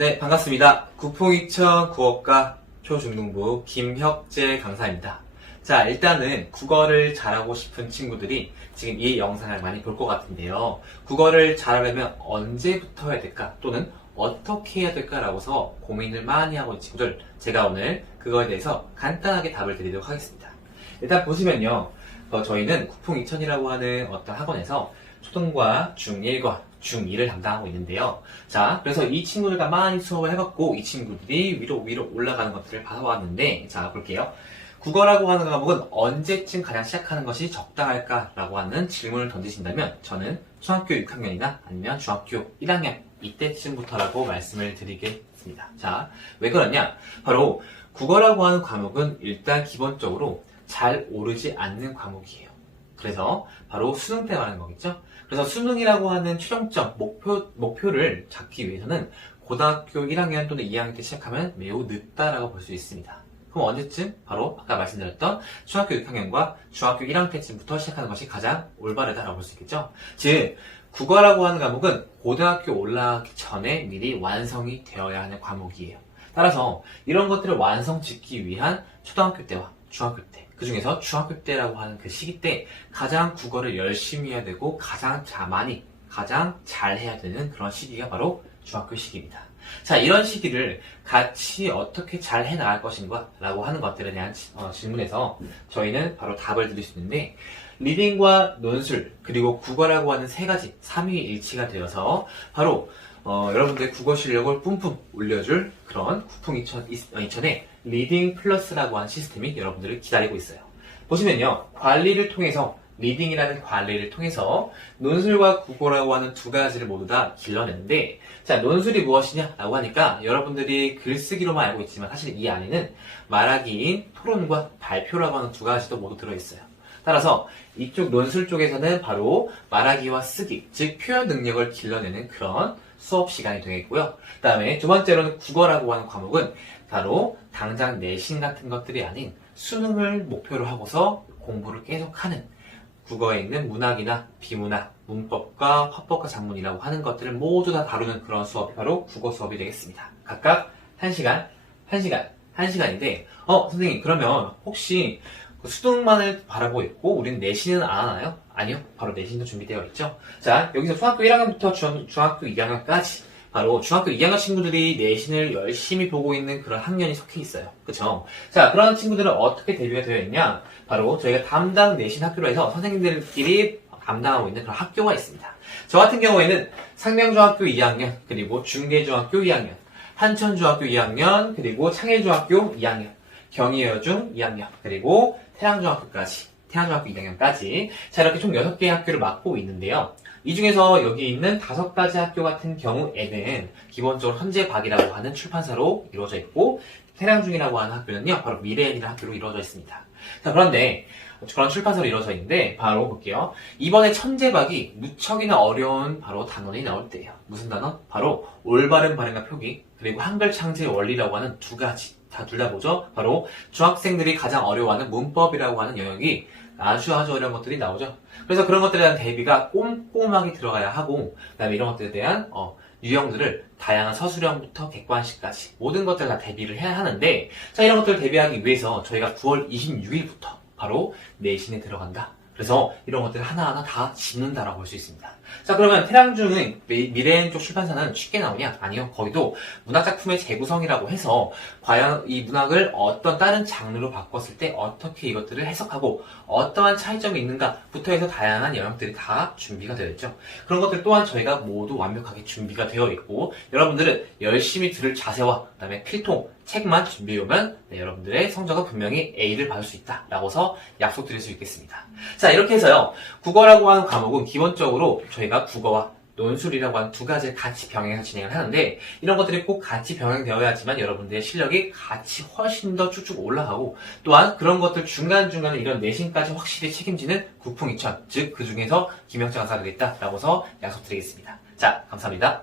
네, 반갑습니다. 국풍이천 국어과 초중등부 김혁재 강사입니다. 자, 일단은 국어를 잘하고 싶은 친구들이 지금 이 영상을 많이 볼 것 같은데요. 국어를 잘하려면 언제부터 해야 될까? 또는 어떻게 해야 될까라고서 고민을 많이 하고 있는 친구들, 제가 오늘 그거에 대해서 간단하게 답을 드리도록 하겠습니다. 일단 보시면요. 저희는 국풍이천이라고 하는 어떤 학원에서 초등과 중1과 중2를 담당하고 있는데요. 자, 그래서 이 친구들과 많이 수업을 해봤고, 이 친구들이 위로 올라가는 것들을 봐왔는데, 자, 볼게요. 국어라고 하는 과목은 언제쯤 가장 시작하는 것이 적당할까라고 하는 질문을 던지신다면, 저는 초등학교 6학년이나 아니면 중학교 1학년, 이때쯤부터라고 말씀을 드리겠습니다. 자, 왜 그러냐? 바로 국어라고 하는 과목은 일단 기본적으로 잘 오르지 않는 과목이에요. 그래서 바로 수능 때 말하는 거겠죠? 그래서 수능이라고 하는 최종점 목표를 잡기 위해서는 고등학교 1학년 또는 2학년 때 시작하면 매우 늦다라고 볼 수 있습니다. 그럼 언제쯤? 바로 아까 말씀드렸던 중학교 6학년과 중학교 1학년 때쯤부터 시작하는 것이 가장 올바르다라고 볼 수 있겠죠? 즉, 국어라고 하는 과목은 고등학교 올라가기 전에 미리 완성이 되어야 하는 과목이에요. 따라서 이런 것들을 완성 짓기 위한 초등학교 때와 중학교 때, 그 중에서 중학교 때라고 하는 그 시기 때 가장 국어를 열심히 해야 되고 가장 잘 해야 되는 그런 시기가 바로 중학교 시기입니다. 자, 이런 시기를 같이 어떻게 잘 해나갈 것인가 라고 하는 것들에 대한 질문에서 저희는 바로 답을 드릴 수 있는데, 리딩과 논술 그리고 국어라고 하는 세 가지 삼위일치가 되어서 바로 여러분들의 국어 실력을 뿜뿜 올려줄 그런 국풍이천의 리딩 플러스라고 하는 시스템이 여러분들을 기다리고 있어요. 보시면요, 관리를 통해서, 리딩이라는 관리를 통해서 논술과 국어라고 하는 두 가지를 모두 다 길러내는데, 자, 논술이 무엇이냐라고 하니까 여러분들이 글쓰기로만 알고 있지만 사실 이 안에는 말하기인 토론과 발표라고 하는 두 가지도 모두 들어있어요. 따라서 이쪽 논술 쪽에서는 바로 말하기와 쓰기, 즉 표현 능력을 길러내는 그런 수업 시간이 되겠고요. 그 다음에 두 번째로는 국어라고 하는 과목은 바로 당장 내신 같은 것들이 아닌 수능을 목표로 하고서 공부를 계속하는, 국어에 있는 문학이나 비문학, 문법과 화법과 작문이라고 하는 것들을 모두 다 다루는 그런 수업이 바로 국어 수업이 되겠습니다. 각각 1시간인데 선생님, 그러면 혹시 수능만을 바라보고 있고 우리는 내신은 안 하나요? 아니요. 바로 내신도 준비되어 있죠. 자, 여기서 중학교 1학년부터 중학교 2학년까지 바로 중학교 2학년 친구들이 내신을 열심히 보고 있는 그런 학년이 속해 있어요. 그쵸? 자, 그런 친구들은 어떻게 대비가 되어 있냐? 바로 저희가 담당 내신 학교로 해서 선생님들끼리 담당하고 있는 그런 학교가 있습니다. 저 같은 경우에는 상명중학교 2학년, 그리고 중계중학교 2학년, 한천중학교 2학년, 그리고 창일중학교 2학년, 경희여중 2학년, 그리고 태양중학교 2학년까지 자, 이렇게 총 6개의 학교를 맡고 있는데요. 이 중에서 여기 있는 5가지 학교 같은 경우에는 기본적으로 현재박이라고 하는 출판사로 이루어져 있고, 태양중이라고 하는 학교는요, 바로 미래엔이라는 학교로 이루어져 있습니다. 자, 그런데 그런 출판사로 이루어져 있는데 바로 볼게요. 이번에 천재박이 무척이나 어려운 바로 단원이 나올 때예요. 무슨 단원? 바로 올바른 발음과 표기, 그리고 한글 창제의 원리라고 하는 두 가지. 둘 다 뭐죠? 바로 중학생들이 가장 어려워하는 문법이라고 하는 영역이 아주 어려운 것들이 나오죠. 그래서 그런 것들에 대한 대비가 꼼꼼하게 들어가야 하고, 그 다음에 이런 것들에 대한 유형들을 다양한 서술형부터 객관식까지 모든 것들을 다 대비를 해야 하는데, 자, 이런 것들을 대비하기 위해서 저희가 9월 26일부터 바로 내신에 들어간다. 그래서 이런 것들을 하나하나 다 짚는다라고 볼 수 있습니다. 자, 그러면 태양중의 미래엔 쪽 출판사는 쉽게 나오냐? 아니요. 거기도 문학작품의 재구성이라고 해서 과연 이 문학을 어떤 다른 장르로 바꿨을 때 어떻게 이것들을 해석하고 어떠한 차이점이 있는가부터 해서 다양한 영역들이 다 준비가 되어 있죠. 그런 것들 또한 저희가 모두 완벽하게 준비가 되어 있고, 여러분들은 열심히 들을 자세와 그다음에 필통, 책만 준비해오면 여러분들의 성적은 분명히 A를 받을 수 있다라고서 약속드릴 수 있겠습니다. 자, 이렇게 해서요, 국어라고 하는 과목은 기본적으로 저희가 국어와 논술이라고 하는 두 가지를 같이 병행해서 진행을 하는데, 이런 것들이 꼭 같이 병행되어야지만 여러분들의 실력이 같이 훨씬 더 쭉쭉 올라가고, 또한 그런 것들 중간중간에 이런 내신까지 확실히 책임지는 국풍이천, 즉 그 중에서 김혁재 강사가 되겠다라고서 약속드리겠습니다. 자, 감사합니다.